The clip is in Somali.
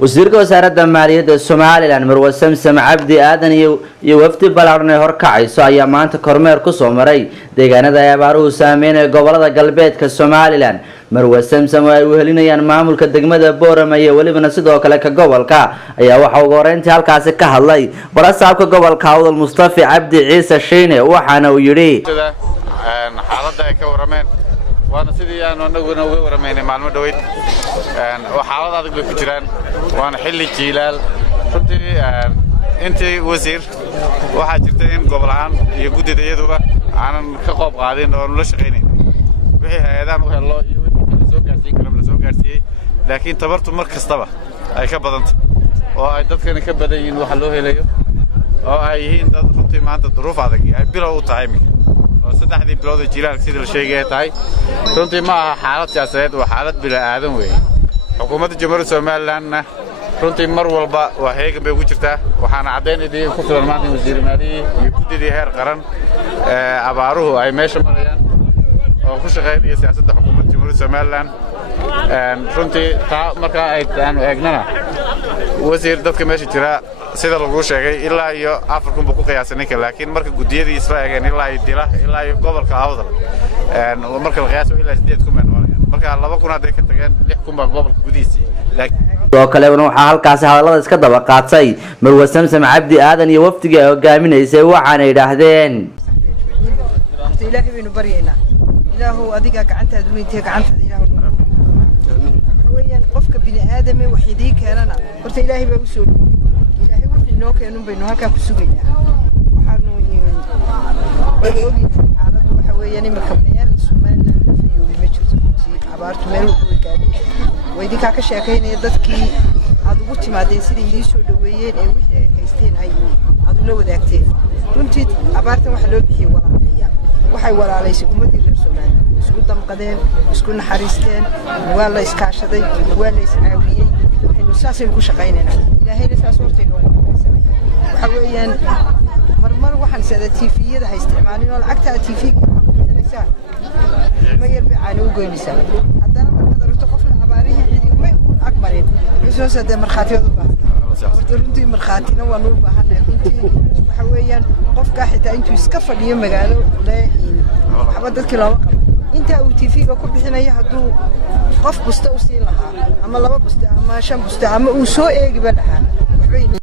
wasiirka wasaaradda maaliyadda Soomaaliland Marwo Samsam Cabdi Aadan iyo wafdi ballaaran ee horkacayso ayaa maanta kormeer ku soo maray deegaanada ay abaaruhu saameeyeen gobolada galbeedka Soomaaliland. Marwo Samsam oo ay wehelinayaan maamulka degmada Boorama iyo walibana sidoo kale ka gobolka ayaa waxa uu horeyntii halkaasi ka hadlay barasaabka gobolka Awdal Mustafa Cabdi Ciise Shiine waxaana uu yiri xaaladda ay ka warameen waana sidii aan anaguna uga warameynay maalmo dhaweyd xaalad adag bay ku jiraan waana xilli jiilaal runtii intii wasiir waxa jirta in gobol ahaan iyo guddida aanan ka qoob qaadin oo la shaqeynay wixii hay'adahan u helo iyo wixii soo gaarsiin kara la soo gaarsiiyay laakiin tabartu mar kastaba ay ka badanta oo ay dadkana ka badan yihiin waxa loo helayo oo ay yihiin dad runtii maanta duruuf adag ay bilow u tahay saddexdii bilood ee jiilaalka sida la sheegay tahay runtii ma aha xaalad siyaasadeed waa xaalad bilaadan weey xukuumadda Jamhuuriyadda Soomaaliland runtii mar walba waa heegan bay ugu jirtaa waxaana cadeynayay ku filan maanta wasiir maaliye iyo guddidii heer qaran abaaruhu ay meesha marayaan oo ku shaqeynaya siyaasadda xukuumadda Jamhuuriyadda Soomaaliland runtii taa marka ay taanu eegnana wasiir dadka meesha jira sida lagu sheegay ilaa iyo 4 kun ku qiyaasanay laakiin marka gudiyadii isla eegeen ilaa iyo gobolka Awdal marka la qiyaaso ilaa 8 kun marka 2 kun haday ka tageen 6 kun baa gobolka gudihiisa oo kale waxa halkaas hadalada iska daba qaatay Marwo Samsam Cabdi Aadan iyo wafdiga ay hogaaminaysay waxaana yiraahdeen ilaahay baynu baryaynaa ilaahu adiga gacantaada weyntii gacantaada ilaahu weeyaan qofka bini aadam ee waxidii keenana horta ilaahay baa u soo ilaahay wixii noo keenun baynu halka ku sugaynaa waxaanu xaaladdu waxa weeyaan marka meel Soomaaliland ma jirto abaartu meel way gaadhay weydii ka sheekaynaya dadkii aad ugu timaadeen sidii idin soo dhaweeyeen ee wixii ay haysteen ay aad la wadaagteen runtii abaartan waxa loo bixiyay walaalayaal waxay walaalaysay ummadii reer Soomaaliland isku damqadeen isku naxariisteen waa la iskaashaday waa la iscaawiyay waxaynu saasay ku shaqaynaynaa ilaahayna saas hortay noogu qabsanay waxa weeyaan marmar waxaan sida TV-yada hay isticmaalin oo lacagta TV-ga inaysaa ma yarbi aan u goynaysaa haddana marka darto qof la abaarihi cidi ma aqbalin isoo sadee marxaatiyadu baahan runtii marxaatina waa loo baahanay runtii waxa weeyaan qofka xitaa intuu iska fadhiyo magaalo leeyin waxba dadkii loo qabo inta uu TV-ga ku bixinayo haduu qof busta u siin lahaa ama 2 busta ama 5 busta ama uu soo eegi ba dhaxan